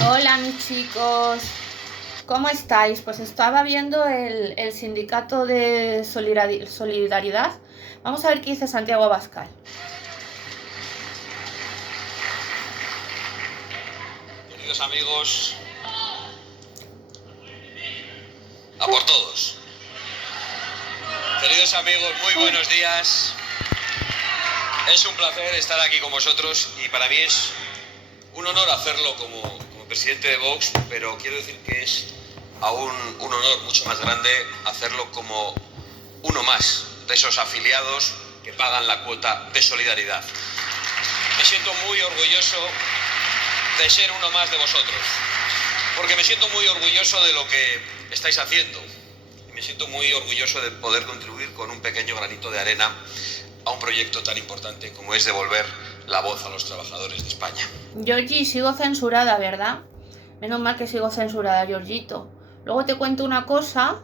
Hola mis chicos, ¿cómo estáis? Pues estaba viendo el sindicato de solidaridad. Vamos a ver qué dice Santiago Abascal. Queridos amigos, a por todos. Queridos amigos, muy buenos días. Es un placer estar aquí con vosotros y para mí es un honor hacerlo como presidente de Vox, pero quiero decir que es aún un honor mucho más grande hacerlo como uno más de esos afiliados que pagan la cuota de solidaridad. Me siento muy orgulloso de ser uno más de vosotros, porque me siento muy orgulloso de lo que estáis haciendo y me siento muy orgulloso de poder contribuir con un pequeño granito de arena a un proyecto tan importante como es devolver la voz a los trabajadores de España. Georgie, sigo censurada, ¿verdad? Menos mal que sigo censurada, Georgito. Luego te cuento una cosa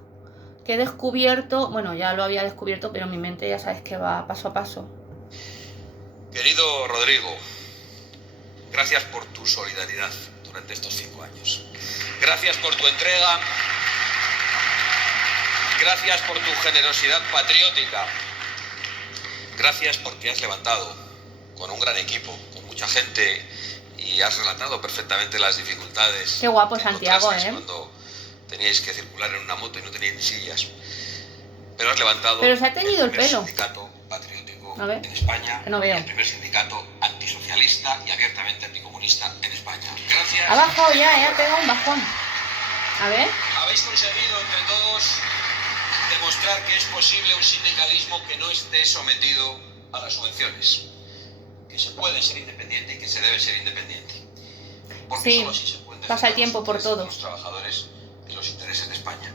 que he descubierto, bueno, ya lo había descubierto, pero mi mente ya sabes que va paso a paso. Querido Rodrigo, gracias por tu solidaridad durante estos 5 años. Gracias por tu entrega. Gracias por tu generosidad patriótica. Gracias porque has levantado con un gran equipo, con mucha gente, y has relatado perfectamente las dificultades. Qué guapo Santiago, ¿eh? Cuando teníais que circular en una moto y no teníais ni sillas. Pero has levantado. Pero se ha teñido el pelo. Sindicato patriótico en España. Que no veo. El primer sindicato antisocialista y abiertamente anticomunista en España. Gracias. Ha bajado ya, ha pegado un bajón. A ver. Habéis conseguido entre todos demostrar que es posible un sindicalismo que no esté sometido a las subvenciones, que se puede ser independiente y que se debe ser independiente. Porque sí, solo así se pueden pasa el tiempo por todos. Los trabajadores y los intereses de España.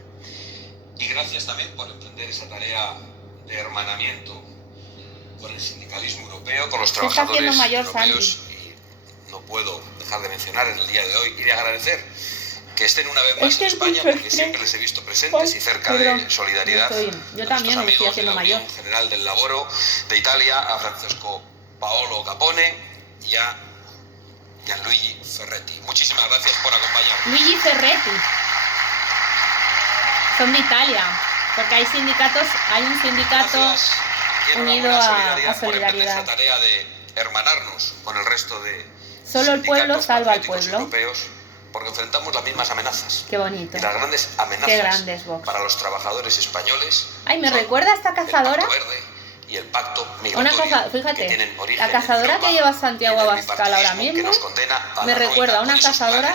Y gracias también por emprender esa tarea de hermanamiento con el sindicalismo europeo, con los trabajadores europeos. Y no puedo dejar de mencionar en el día de hoy y de agradecer que estén una vez más en España, porque siempre les he visto presentes y cerca de solidaridad. Yo también me estoy haciendo mayor. General del Lavoro de Italia, a Francesco Paolo Capone y a Gianluigi Ferretti. Muchísimas gracias por acompañarnos. Luigi Ferretti. Son de Italia, porque hay sindicatos, hay un sindicato unido a solidaridad. Esa tarea de hermanarnos con el resto de solo el pueblo salva al pueblo. Europeos, porque enfrentamos las mismas amenazas. Qué bonito. Y las grandes amenazas para los trabajadores españoles. Ay, me recuerda a esta cazadora. El Pacto Verde y el Pacto Migratorio. Fíjate, la cazadora que lleva Santiago Abascal ahora mismo me recuerda a una cazadora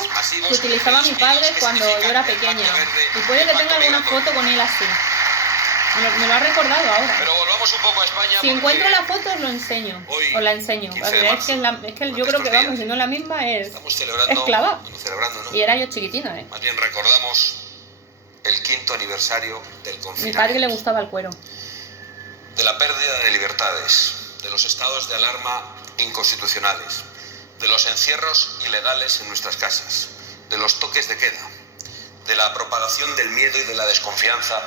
que utilizaba mi padre cuando yo era pequeña. Y puede que tenga alguna foto con él así. Me lo ha recordado ahora. Pero volvamos un poco a España. Si encuentro la foto os lo enseño. Os la enseño. Es que yo creo que vamos, si no la misma es esclava. ¿No? Y era yo chiquitina, ¿eh? Más bien recordamos el 5º aniversario del confinamiento. Mi padre le gustaba el cuero. De la pérdida de libertades, de los estados de alarma inconstitucionales, de los encierros ilegales en nuestras casas, de los toques de queda, de la propagación del miedo y de la desconfianza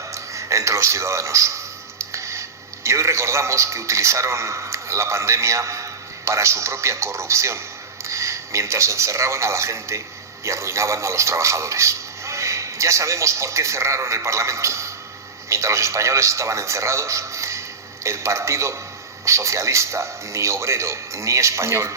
entre los ciudadanos. Y hoy recordamos que utilizaron la pandemia para su propia corrupción, mientras encerraban a la gente y arruinaban a los trabajadores. Ya sabemos por qué cerraron el Parlamento. Mientras los españoles estaban encerrados, el Partido Socialista, ni obrero ni español,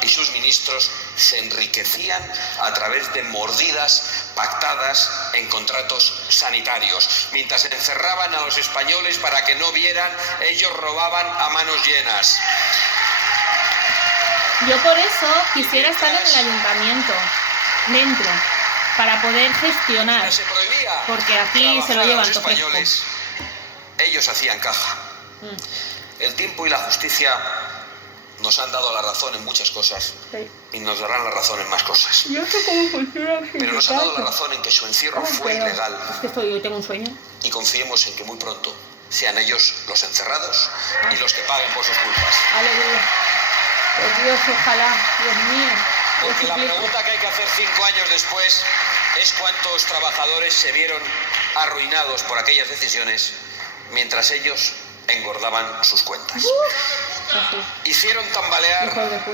y sus ministros se enriquecían a través de mordidas pactadas en contratos sanitarios. Mientras encerraban a los españoles para que no vieran, ellos robaban a manos llenas. Yo por eso quisiera estar en el ayuntamiento, dentro, para poder gestionar, porque aquí se lo llevan todo fresco. Ellos hacían caja. El tiempo y la justicia nos han dado la razón en muchas cosas y nos darán la razón en más cosas. Yo sé cómo funciona. Pero nos han dado la razón en que su encierro fue ilegal. Es que hoy tengo un sueño. Y confiemos en que muy pronto sean ellos los encerrados y los que paguen por sus culpas. Aleluya. Por Dios, ojalá, Dios mío. Porque la pregunta que hay que hacer 5 años después es cuántos trabajadores se vieron arruinados por aquellas decisiones mientras ellos engordaban sus cuentas. Hicieron tambalear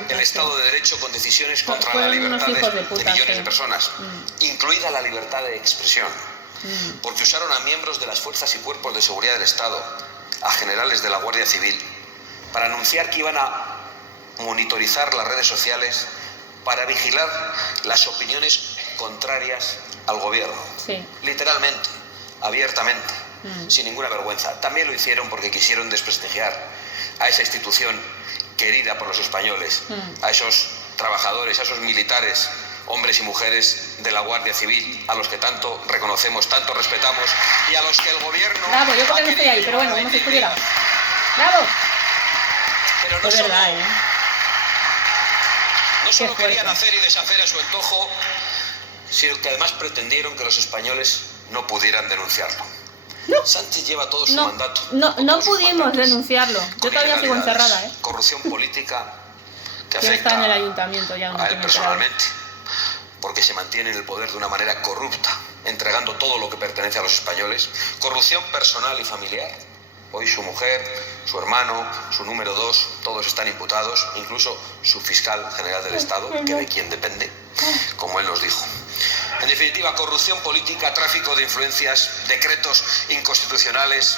el Estado de Derecho con decisiones contra la libertad de millones de personas, incluida la libertad de expresión, porque usaron a miembros de las fuerzas y cuerpos de seguridad del Estado, a generales de la Guardia Civil, para anunciar que iban a monitorizar las redes sociales para vigilar las opiniones contrarias al gobierno. Sí. Literalmente, abiertamente, sin ninguna vergüenza. También lo hicieron porque quisieron desprestigiar a esa institución querida por los españoles, a esos trabajadores, a esos militares, hombres y mujeres de la Guardia Civil, a los que tanto reconocemos, tanto respetamos y a los que el gobierno... Bravo, yo porque no estoy ahí, pero bueno, como si estuviera. ¡Bravo! Pero no solo, no solo querían hacer y deshacer a su antojo, sino que además pretendieron que los españoles no pudieran denunciarlo. No. Sánchez lleva todo su mandato. No pudimos denunciarlo. Yo todavía sigo encerrada, corrupción política que afecta está en el ayuntamiento ya a él personalmente, porque se mantiene en el poder de una manera corrupta, entregando todo lo que pertenece a los españoles. Corrupción personal y familiar. Hoy su mujer, su hermano, su número 2, todos están imputados, incluso su fiscal general del Estado, que de quien depende, como él nos dijo. En definitiva, corrupción política, tráfico de influencias, decretos inconstitucionales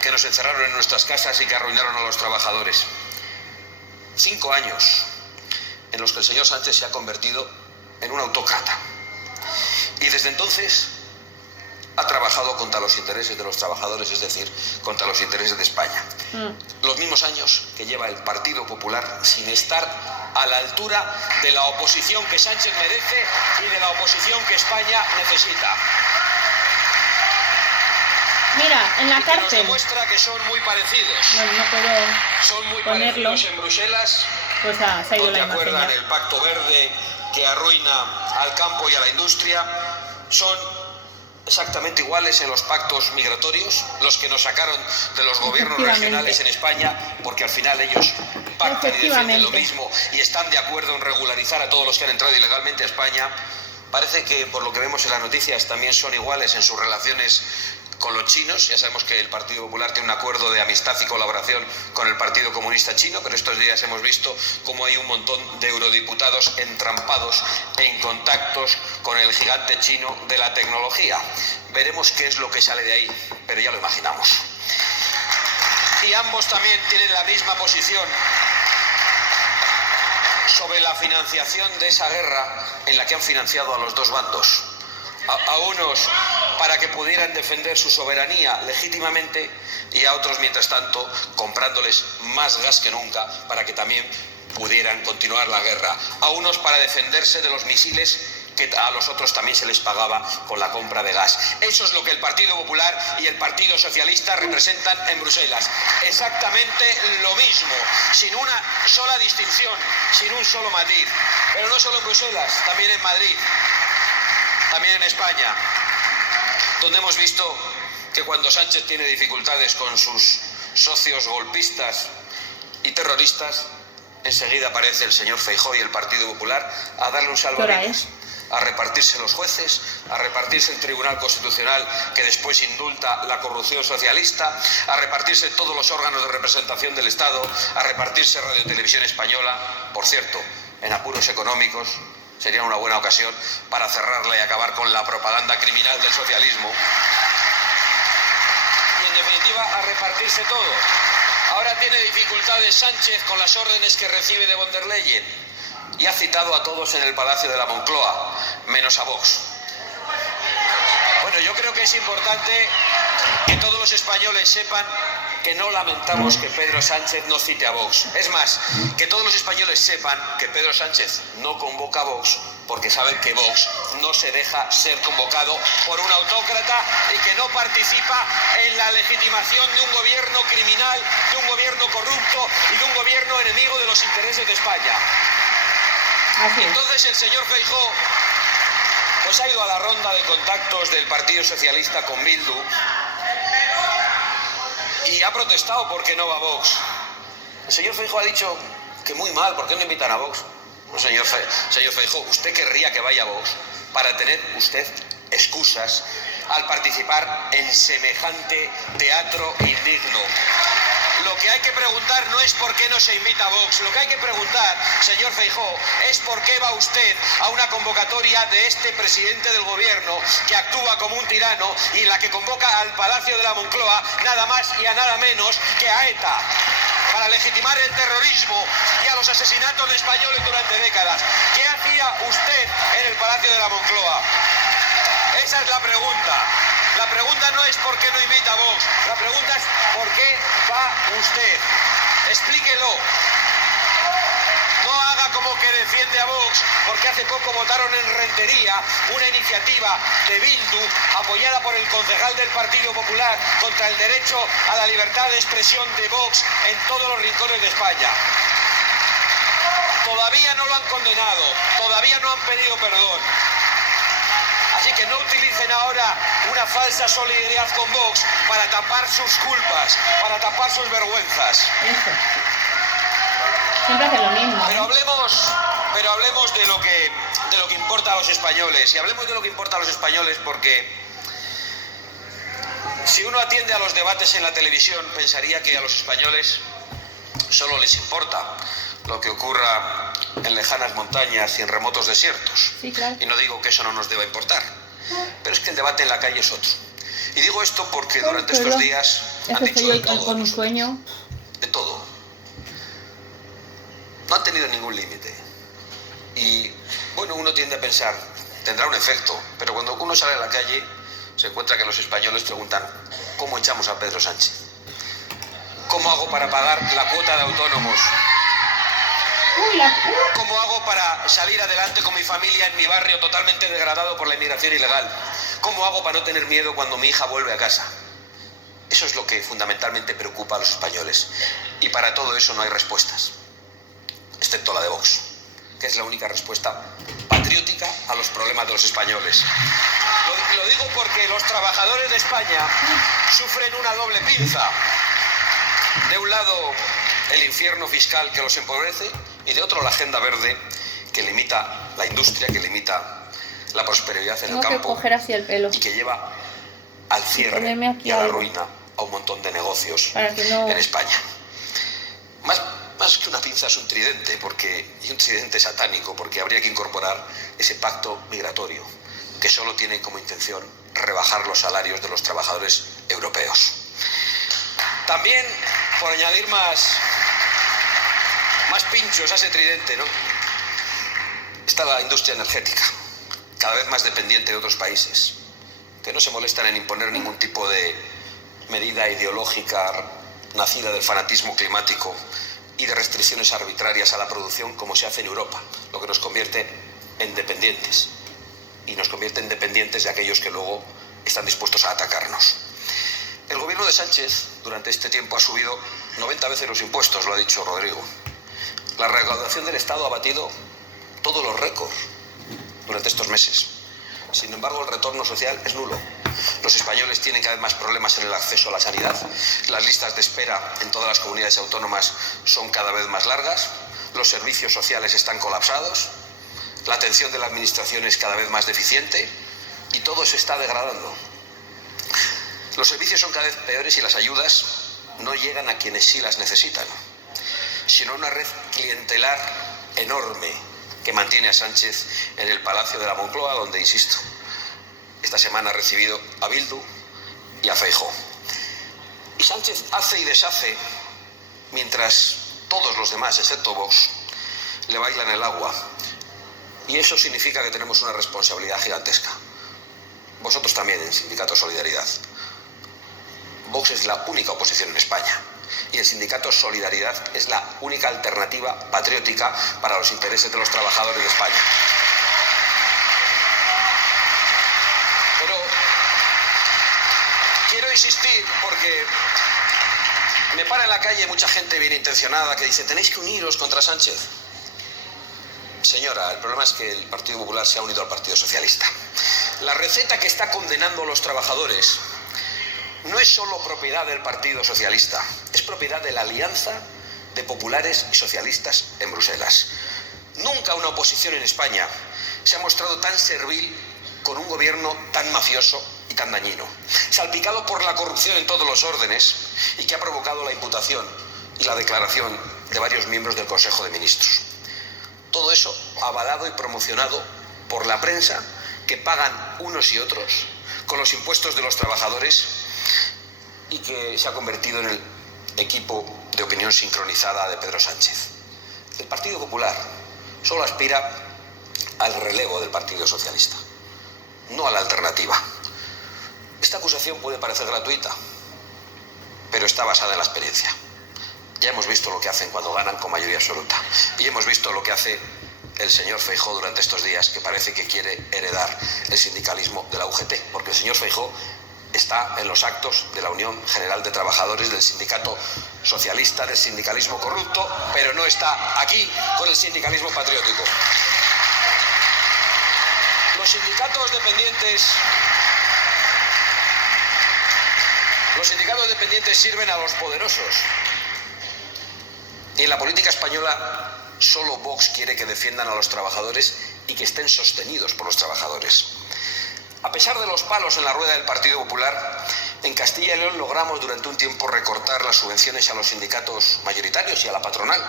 que nos encerraron en nuestras casas y que arruinaron a los trabajadores. 5 años en los que el señor Sánchez se ha convertido en un autócrata. Y desde entonces ha trabajado contra los intereses de los trabajadores, es decir, contra los intereses de España. Los mismos años que lleva el Partido Popular sin estar a la altura de la oposición que Sánchez merece y de la oposición que España necesita. Mira, en la cárcel. Nos demuestra que son muy parecidos. No puedo son muy ponerlo. Parecidos en Bruselas. Pues se ha ido la imagen. ¿Acuerdan el Pacto Verde que arruina al campo y a la industria? Son exactamente iguales en los pactos migratorios, los que nos sacaron de los gobiernos regionales en España, porque al final ellos pactan y defienden lo mismo y están de acuerdo en regularizar a todos los que han entrado ilegalmente a España. Parece que, por lo que vemos en las noticias, también son iguales en sus relaciones con los chinos. Ya sabemos que el Partido Popular tiene un acuerdo de amistad y colaboración con el Partido Comunista Chino, pero estos días hemos visto cómo hay un montón de eurodiputados entrampados en contactos con el gigante chino de la tecnología. Veremos qué es lo que sale de ahí, pero ya lo imaginamos. Y ambos también tienen la misma posición sobre la financiación de esa guerra en la que han financiado a los dos bandos. A unos para que pudieran defender su soberanía legítimamente y a otros, mientras tanto, comprándoles más gas que nunca para que también pudieran continuar la guerra. A unos para defenderse de los misiles que a los otros también se les pagaba con la compra de gas. Eso es lo que el Partido Popular y el Partido Socialista representan en Bruselas. Exactamente lo mismo, sin una sola distinción, sin un solo matiz. Pero no solo en Bruselas, también en Madrid. También en España, donde hemos visto que cuando Sánchez tiene dificultades con sus socios golpistas y terroristas, enseguida aparece el señor Feijóo y el Partido Popular a darle un salvavidas, a repartirse los jueces, a repartirse el Tribunal Constitucional que después indulta la corrupción socialista, a repartirse todos los órganos de representación del Estado, a repartirse Radio Televisión Española. Por cierto, en apuros económicos sería una buena ocasión para cerrarla y acabar con la propaganda criminal del socialismo. Y en definitiva, a repartirse todo. Ahora tiene dificultades Sánchez con las órdenes que recibe de von der Leyen y ha citado a todos en el Palacio de la Moncloa, menos a Vox. Bueno, yo creo que es importante que todos los españoles sepan que no lamentamos que Pedro Sánchez no cite a Vox. Es más, que todos los españoles sepan que Pedro Sánchez no convoca a Vox porque saben que Vox no se deja ser convocado por un autócrata y que no participa en la legitimación de un gobierno criminal, de un gobierno corrupto y de un gobierno enemigo de los intereses de España. Entonces el señor Feijóo pues ha ido a la ronda de contactos del Partido Socialista con Bildu y ha protestado porque no va Vox. El señor Feijóo ha dicho que muy mal, ¿por qué no invitan a Vox? No, señor Feijóo, usted querría que vaya Vox para tener usted excusas al participar en semejante teatro indigno. Lo que hay que preguntar no es por qué no se invita a Vox. Lo que hay que preguntar, señor Feijóo, es por qué va usted a una convocatoria de este presidente del gobierno que actúa como un tirano y en la que convoca al Palacio de la Moncloa nada más y a nada menos que a ETA, para legitimar el terrorismo y a los asesinatos de españoles durante décadas. ¿Qué hacía usted en el Palacio de la Moncloa? Esa es la pregunta. La pregunta no es por qué no invita a Vox, la pregunta es por qué va usted. Explíquelo. No haga como que defiende a Vox, porque hace poco votaron en Rentería una iniciativa de Bildu, apoyada por el concejal del Partido Popular, contra el derecho a la libertad de expresión de Vox en todos los rincones de España. Todavía no lo han condenado, todavía no han pedido perdón. Así que no utilicen ahora una falsa solidaridad con Vox para tapar sus culpas, para tapar sus vergüenzas. Eso. Siempre hace lo mismo. Pero hablemos de lo que importa a los españoles. Y hablemos de lo que importa a los españoles porque si uno atiende a los debates en la televisión pensaría que a los españoles solo les importa lo que ocurra en lejanas montañas y en remotos desiertos. Sí, claro. Y no digo que eso no nos deba importar, pero es que el debate en la calle es otro. Y digo esto porque durante estos días han dicho de todo. Con un sueño. De todo. No han tenido ningún límite. Y bueno, uno tiende a pensar, tendrá un efecto, pero cuando uno sale a la calle se encuentra que los españoles preguntan, ¿cómo echamos a Pedro Sánchez? ¿Cómo hago para pagar la cuota de autónomos? ¿Cómo hago para salir adelante con mi familia en mi barrio totalmente degradado por la inmigración ilegal? ¿Cómo hago para no tener miedo cuando mi hija vuelve a casa? Eso es lo que fundamentalmente preocupa a los españoles. Y para todo eso no hay respuestas, excepto la de Vox, que es la única respuesta patriótica a los problemas de los españoles. Lo digo porque los trabajadores de España sufren una doble pinza. De un lado, el infierno fiscal que los empobrece y de otro la agenda verde que limita la industria, que limita la prosperidad en el campo. Tengo que coger así el pelo. Y que lleva al cierre y a la ruina a un montón de negocios en España. Más que una pinza es un tridente, y un tridente satánico, porque habría que incorporar ese pacto migratorio que solo tiene como intención rebajar los salarios de los trabajadores europeos. También, por añadir más pinchos a ese tridente, ¿no?, está la industria energética, cada vez más dependiente de otros países, que no se molestan en imponer ningún tipo de medida ideológica nacida del fanatismo climático y de restricciones arbitrarias a la producción como se hace en Europa, lo que nos convierte en dependientes, y nos convierte en dependientes de aquellos que luego están dispuestos a atacarnos. El gobierno de Sánchez durante este tiempo ha subido 90 veces los impuestos, lo ha dicho Rodrigo. La recaudación del Estado ha batido todos los récords durante estos meses. Sin embargo, el retorno social es nulo. Los españoles tienen cada vez más problemas en el acceso a la sanidad. Las listas de espera en todas las comunidades autónomas son cada vez más largas. Los servicios sociales están colapsados. La atención de la administración es cada vez más deficiente y todo se está degradando. Los servicios son cada vez peores y las ayudas no llegan a quienes sí las necesitan, sino una red clientelar enorme que mantiene a Sánchez en el Palacio de la Moncloa, donde, insisto, esta semana ha recibido a Bildu y a Feijóo. Y Sánchez hace y deshace mientras todos los demás, excepto Vox, le bailan el agua. Y eso significa que tenemos una responsabilidad gigantesca. Vosotros también en Sindicato Solidaridad. Vox es la única oposición en España y el Sindicato Solidaridad es la única alternativa patriótica para los intereses de los trabajadores de España. Pero quiero insistir porque me para en la calle mucha gente bien intencionada que dice: tenéis que uniros contra Sánchez. Señora, el problema es que el Partido Popular se ha unido al Partido Socialista. La receta que está condenando a los trabajadores no es solo propiedad del Partido Socialista, es propiedad de la alianza de populares y socialistas en Bruselas. Nunca una oposición en España se ha mostrado tan servil con un gobierno tan mafioso y tan dañino, salpicado por la corrupción en todos los órdenes y que ha provocado la imputación y la declaración de varios miembros del Consejo de Ministros. Todo eso avalado y promocionado por la prensa que pagan unos y otros con los impuestos de los trabajadores y que se ha convertido en el equipo de opinión sincronizada de Pedro Sánchez. El Partido Popular solo aspira al relevo del Partido Socialista, no a la alternativa. Esta acusación puede parecer gratuita, pero está basada en la experiencia. Ya hemos visto lo que hacen cuando ganan con mayoría absoluta. Y hemos visto lo que hace el señor Feijóo durante estos días, que parece que quiere heredar el sindicalismo de la UGT, porque el señor Feijóo está en los actos de la Unión General de Trabajadores, del sindicato socialista, del sindicalismo corrupto, pero no está aquí con el sindicalismo patriótico. Los sindicatos dependientes sirven a los poderosos. Y en la política española solo Vox quiere que defiendan a los trabajadores y que estén sostenidos por los trabajadores. A pesar de los palos en la rueda del Partido Popular, en Castilla y León logramos durante un tiempo recortar las subvenciones a los sindicatos mayoritarios y a la patronal,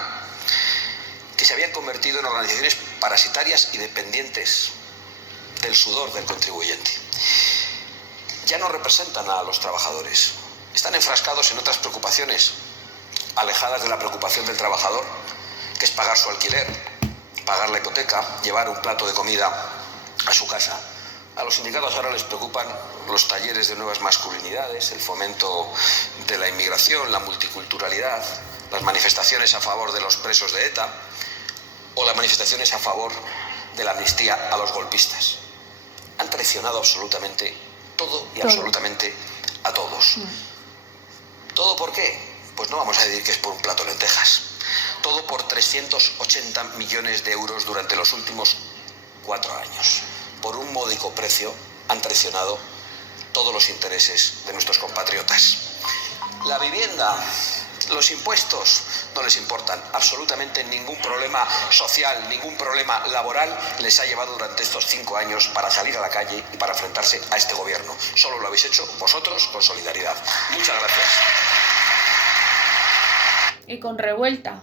que se habían convertido en organizaciones parasitarias y dependientes del sudor del contribuyente. Ya no representan a los trabajadores, están enfrascados en otras preocupaciones, alejadas de la preocupación del trabajador, que es pagar su alquiler, pagar la hipoteca, llevar un plato de comida a su casa. A los sindicatos ahora les preocupan los talleres de nuevas masculinidades, el fomento de la inmigración, la multiculturalidad, las manifestaciones a favor de los presos de ETA o las manifestaciones a favor de la amnistía a los golpistas. Han traicionado absolutamente todo y absolutamente a todos. ¿Todo por qué? Pues no vamos a decir que es por un plato de lentejas. Todo por 380 millones de euros durante los últimos 4 años. Por un módico precio han traicionado todos los intereses de nuestros compatriotas. La vivienda, los impuestos no les importan. Absolutamente ningún problema social, ningún problema laboral les ha llevado durante estos 5 años para salir a la calle y para enfrentarse a este gobierno. Solo lo habéis hecho vosotros con solidaridad. Muchas gracias. Y con revuelta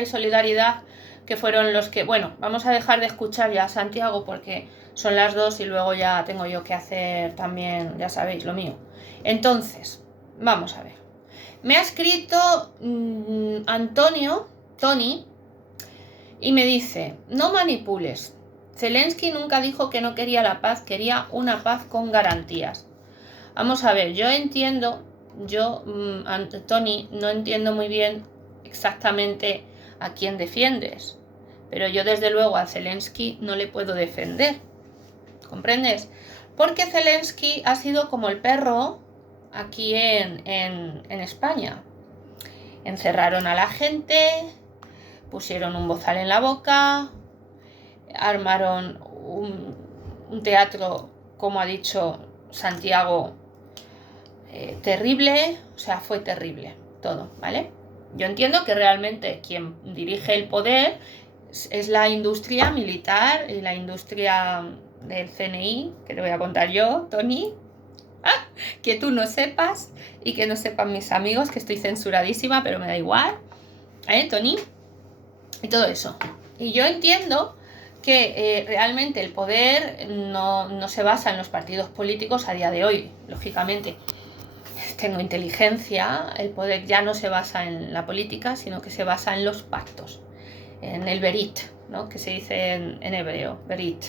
y solidaridad, que fueron los que... Bueno, vamos a dejar de escuchar ya a Santiago porque son las 2 y luego ya tengo yo que hacer también, ya sabéis, lo mío. Entonces, vamos a ver. Me ha escrito Tony, y me dice: no manipules. Zelensky nunca dijo que no quería la paz, quería una paz con garantías. Vamos a ver, yo entiendo, Tony, no entiendo muy bien exactamente a quién defiendes, pero yo desde luego a Zelensky no le puedo defender, ¿comprendes? Porque Zelensky ha sido como el perro aquí en España. Encerraron a la gente, pusieron un bozal en la boca, armaron un teatro, como ha dicho Santiago, terrible, o sea, fue terrible todo, ¿vale? Yo entiendo que realmente quien dirige el poder es la industria militar y la industria del CNI, que te voy a contar yo, Tony, que tú no sepas y que no sepan mis amigos, que estoy censuradísima, pero me da igual, Tony, y todo eso. Y yo entiendo que realmente el poder no se basa en los partidos políticos a día de hoy, lógicamente. Tengo inteligencia, el poder ya no se basa en la política, sino que se basa en los pactos, en el berit, ¿no? Que se dice en hebreo, berit.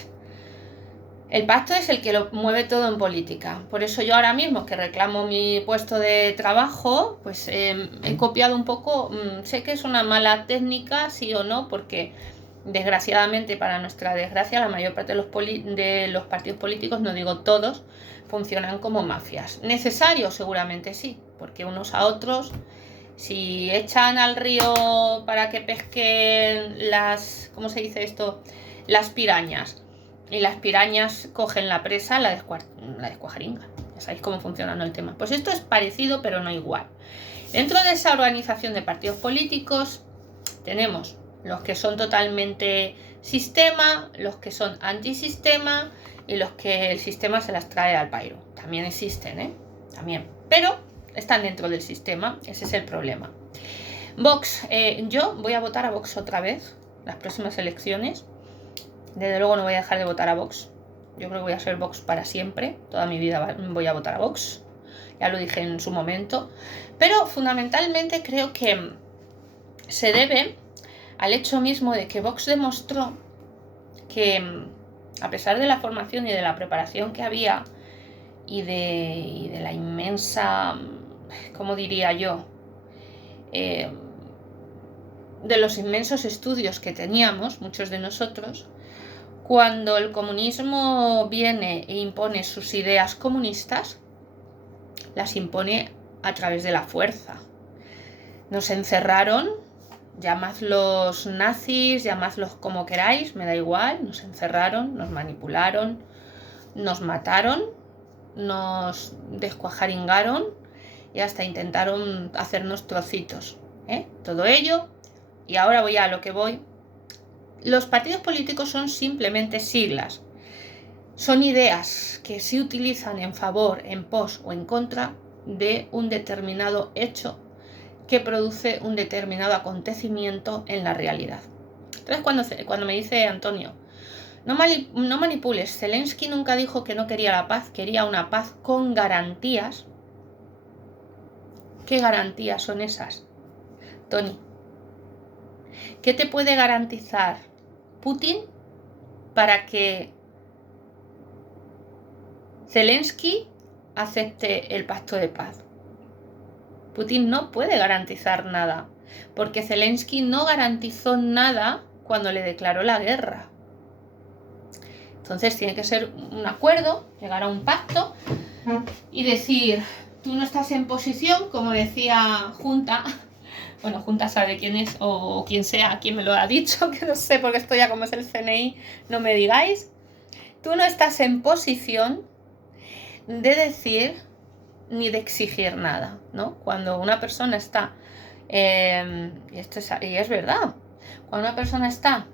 El pacto es el que lo mueve todo en política. Por eso yo ahora mismo que reclamo mi puesto de trabajo, pues he copiado un poco, sé que es una mala técnica, sí o no, porque desgraciadamente, para nuestra desgracia, la mayor parte de los partidos políticos, no digo todos, funcionan como mafias. Necesario seguramente sí, porque unos a otros, si echan al río para que pesquen las, ¿cómo se dice esto? Las pirañas, y las pirañas cogen la presa, la descuajaringan. Ya sabéis cómo funciona, ¿no? El tema. Pues esto es parecido, pero no igual. Dentro de esa organización de partidos políticos tenemos Los que son totalmente sistema, los que son antisistema y los que el sistema se las trae al pairo. También existen, También. Pero están dentro del sistema, ese es el problema. Vox, yo voy a votar a Vox otra vez, las próximas elecciones. Desde luego no voy a dejar de votar a Vox. Yo creo que voy a ser Vox para siempre. Toda mi vida voy a votar a Vox. Ya lo dije en su momento. Pero fundamentalmente creo que se debe al hecho mismo de que Vox demostró que, a pesar de la formación y de la preparación que había y de la inmensa, ¿cómo diría yo?, de los inmensos estudios que teníamos, muchos de nosotros, cuando el comunismo viene e impone sus ideas comunistas, las impone a través de la fuerza. Nos encerraron, llamadlos nazis, llamadlos como queráis, me da igual, nos encerraron, nos manipularon, nos mataron, nos descuajaringaron y hasta intentaron hacernos trocitos, todo ello. Y ahora voy a lo que voy. Los partidos políticos son simplemente siglas, son ideas que se utilizan en favor, en pos o en contra de un determinado hecho que produce un determinado acontecimiento en la realidad. Entonces cuando me dice Antonio, no manipules, Zelensky nunca dijo que no quería la paz, quería una paz con garantías. ¿Qué garantías son esas, Tony? ¿Qué te puede garantizar Putin para que Zelensky acepte el pacto de paz? Putin no puede garantizar nada, porque Zelensky no garantizó nada cuando le declaró la guerra. Entonces tiene que ser un acuerdo, llegar a un pacto y decir, tú no estás en posición, como decía Junta, bueno, Junta sabe quién es o quien sea, quien me lo ha dicho, que no sé, porque esto ya como es el CNI, no me digáis. Tú no estás en posición de decir ni de exigir nada, ¿no? Cuando una persona está, y es verdad, cuando una persona está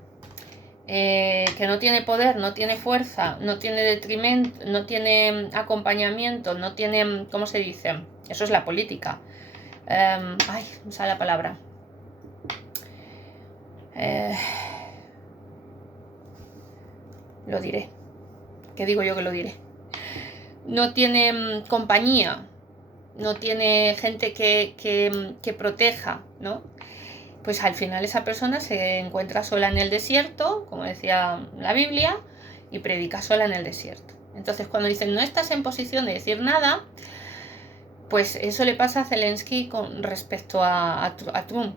que no tiene poder, no tiene fuerza, no tiene detrimento, no tiene acompañamiento, no tiene, ¿cómo se dice? Eso es la política. Me sale la palabra. Lo diré. ¿Qué digo yo que lo diré? No tiene compañía, no tiene gente que proteja, ¿no? Pues al final esa persona se encuentra sola en el desierto, como decía la Biblia, y predica sola en el desierto. Entonces cuando dicen no estás en posición de decir nada, pues eso le pasa a Zelensky con respecto a Trump.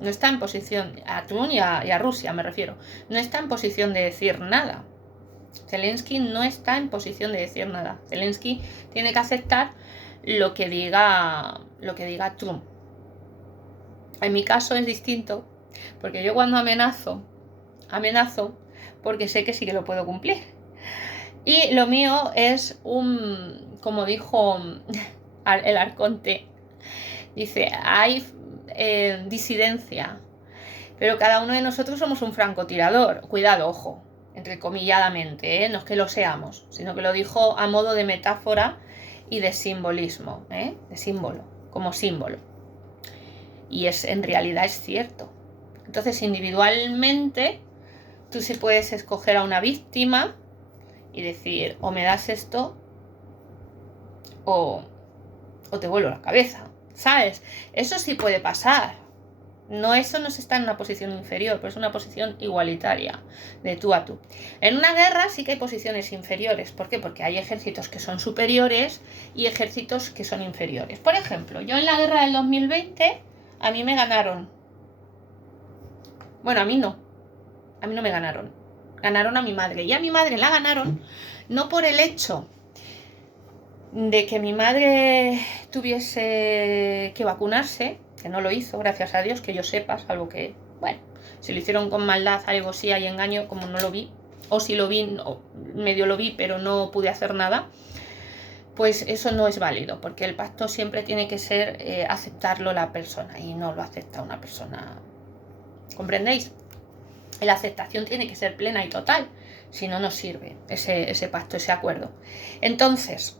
No está en posición, a Trump y a Rusia me refiero, no está en posición de decir nada. Zelensky no está en posición de decir nada. Zelensky tiene que aceptar lo que diga Trump. En mi caso es distinto, porque yo cuando amenazo porque sé que sí que lo puedo cumplir. Y lo mío es como dijo el arconte, dice, hay disidencia, pero cada uno de nosotros somos un francotirador. Cuidado, ojo, entrecomilladamente, no es que lo seamos, sino que lo dijo a modo de metáfora y de simbolismo, de símbolo, como símbolo. Y en realidad es cierto. Entonces, individualmente, tú sí puedes escoger a una víctima y decir, o me das esto, o te vuelo la cabeza, ¿sabes? Eso sí puede pasar. Eso no se está en una posición inferior, pero es una posición igualitaria, de tú a tú. En una guerra sí que hay posiciones inferiores. ¿Por qué? Porque hay ejércitos que son superiores y ejércitos que son inferiores. Por ejemplo, yo en la guerra del 2020, a mí me ganaron. Bueno, a mí no me ganaron. Ganaron a mi madre. Y a mi madre la ganaron no por el hecho de que mi madre tuviese que vacunarse, que no lo hizo, gracias a Dios, que yo sepa, salvo que, bueno, si lo hicieron con maldad, algo sí hay engaño, como no lo vi, o si lo vi, medio lo vi, pero no pude hacer nada, pues eso no es válido, porque el pacto siempre tiene que ser aceptarlo la persona, y no lo acepta una persona ¿Comprendéis? La aceptación tiene que ser plena y total, si no nos sirve ese pacto, ese acuerdo. Entonces,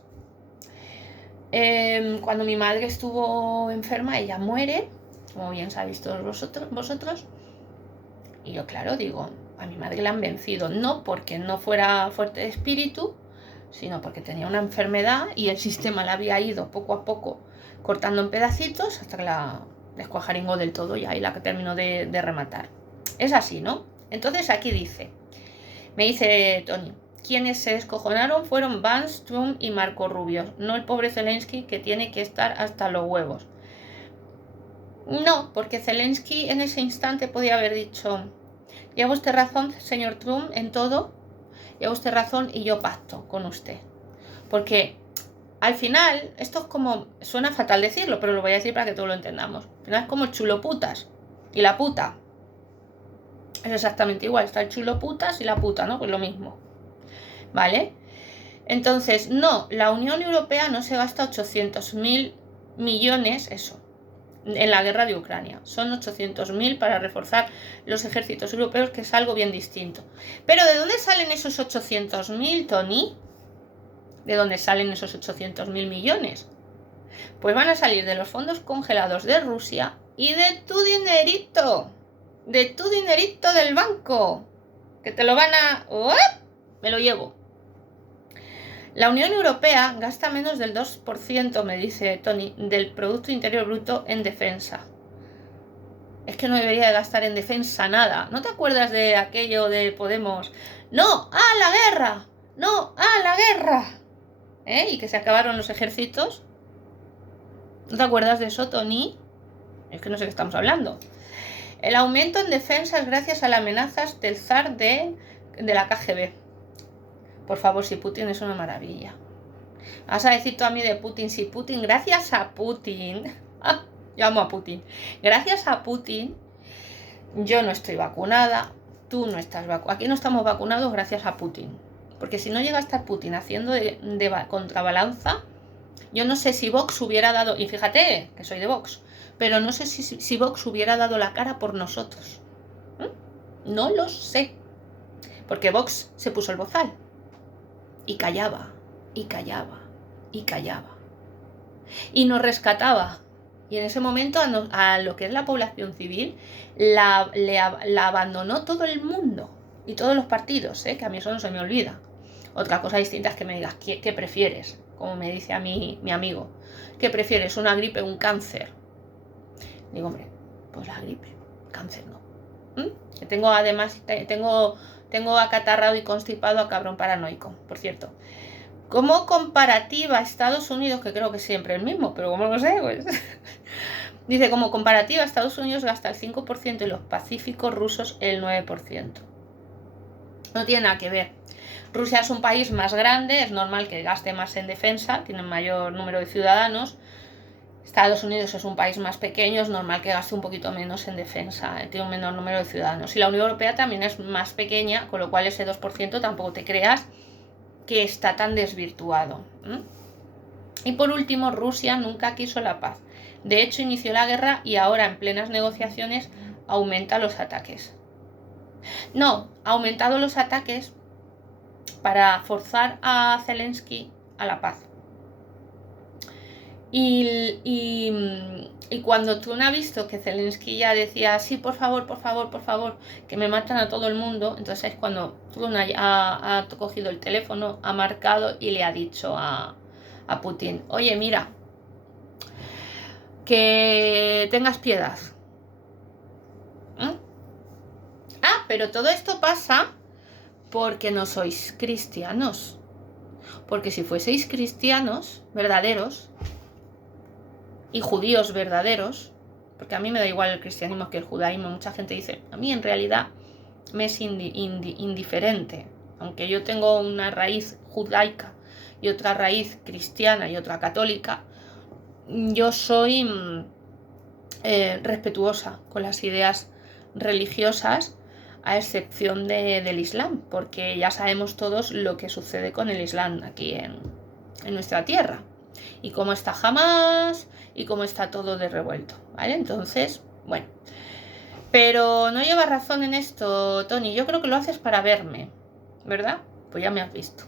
cuando mi madre estuvo enferma, ella muere, como bien sabéis todos vosotros, y yo, claro, digo, a mi madre la han vencido, no porque no fuera fuerte de espíritu, sino porque tenía una enfermedad y el sistema la había ido poco a poco cortando en pedacitos hasta que la descuajaringó del todo y ahí la que terminó de rematar. Es así, ¿no? Entonces aquí me dice Tony, quienes se descojonaron fueron Vance, Trump y Marco Rubio, no el pobre Zelensky, que tiene que estar hasta los huevos. No, porque Zelensky en ese instante podía haber dicho, lleva usted razón, señor Trump, en todo, lleva usted razón y yo pacto con usted. Porque al final, esto es como, suena fatal decirlo, pero lo voy a decir para que todos lo entendamos. Al final es como el chulo putas y la puta. Es exactamente igual, está el chulo putas y la puta, ¿no? Pues lo mismo. ¿Vale? Entonces, no, la Unión Europea no se gasta 800.000 millones, eso, en la guerra de Ucrania. Son 800.000 para reforzar los ejércitos europeos, que es algo bien distinto. Pero ¿de dónde salen esos 800.000, Tony? ¿De dónde salen esos 800.000 millones? Pues van a salir de los fondos congelados de Rusia y de tu dinerito del banco, que te lo van a... ¡Oh! Me lo llevo. La Unión Europea gasta menos del 2%, me dice Tony, del Producto Interior Bruto en defensa. Es que no debería de gastar en defensa nada. ¿No te acuerdas de aquello de Podemos? ¡No a la guerra! ¡No a la guerra! Y que se acabaron los ejércitos. ¿No te acuerdas de eso, Tony? Es que no sé qué estamos hablando. El aumento en defensa es gracias a las amenazas del zar de la KGB. Por favor, si Putin es una maravilla. Vas a decir tú a mí de Putin, si Putin, gracias a Putin, yo amo a Putin, gracias a Putin, yo no estoy vacunada, tú no estás vacunada, aquí no estamos vacunados gracias a Putin. Porque si no llega a estar Putin haciendo de contrabalanza, yo no sé si Vox hubiera dado, y fíjate que soy de Vox, pero no sé si Vox hubiera dado la cara por nosotros. No lo sé. Porque Vox se puso el bozal. Y callaba, y callaba, y callaba. Y nos rescataba. Y en ese momento a lo que es la población civil la abandonó todo el mundo. Y todos los partidos, que a mí eso no se me olvida. Otra cosa distinta es que me digas, ¿qué prefieres? Como me dice a mí mi amigo. ¿Qué prefieres? ¿Una gripe o un cáncer? Digo, hombre, pues la gripe. Cáncer no. Tengo además, tengo acatarrado y constipado a cabrón paranoico, por cierto. Como comparativa a Estados Unidos, que creo que es siempre el mismo, pero como no sé, pues... Dice, como comparativa, Estados Unidos gasta el 5% y los pacíficos rusos el 9%. No tiene nada que ver. Rusia es un país más grande, es normal que gaste más en defensa, tiene mayor número de ciudadanos. Estados Unidos es un país más pequeño, es normal que gaste un poquito menos en defensa, tiene un menor número de ciudadanos. Y la Unión Europea también es más pequeña, con lo cual ese 2% tampoco te creas que está tan desvirtuado. Y por último, Rusia nunca quiso la paz. De hecho, inició la guerra y ahora en plenas negociaciones aumenta los ataques. No, ha aumentado los ataques para forzar a Zelensky a la paz. Y cuando Trump ha visto que Zelensky ya decía, sí, por favor, que me matan a todo el mundo, entonces es cuando Trump ha cogido el teléfono, ha marcado y le ha dicho a Putin, oye, mira, que tengas piedad. Pero todo esto pasa porque no sois cristianos. Porque si fueseis cristianos verdaderos y judíos verdaderos, porque a mí me da igual el cristianismo que el judaísmo, mucha gente dice, a mí en realidad me es indiferente, aunque yo tengo una raíz judaica y otra raíz cristiana y otra católica, yo soy respetuosa con las ideas religiosas, a excepción del Islam, porque ya sabemos todos lo que sucede con el Islam aquí en nuestra tierra, y cómo está Hamás, y cómo está todo de revuelto, ¿vale? Entonces, bueno, Pero no llevas razón en esto, Tony. Yo creo que lo haces para verme, ¿verdad? Pues ya me has visto.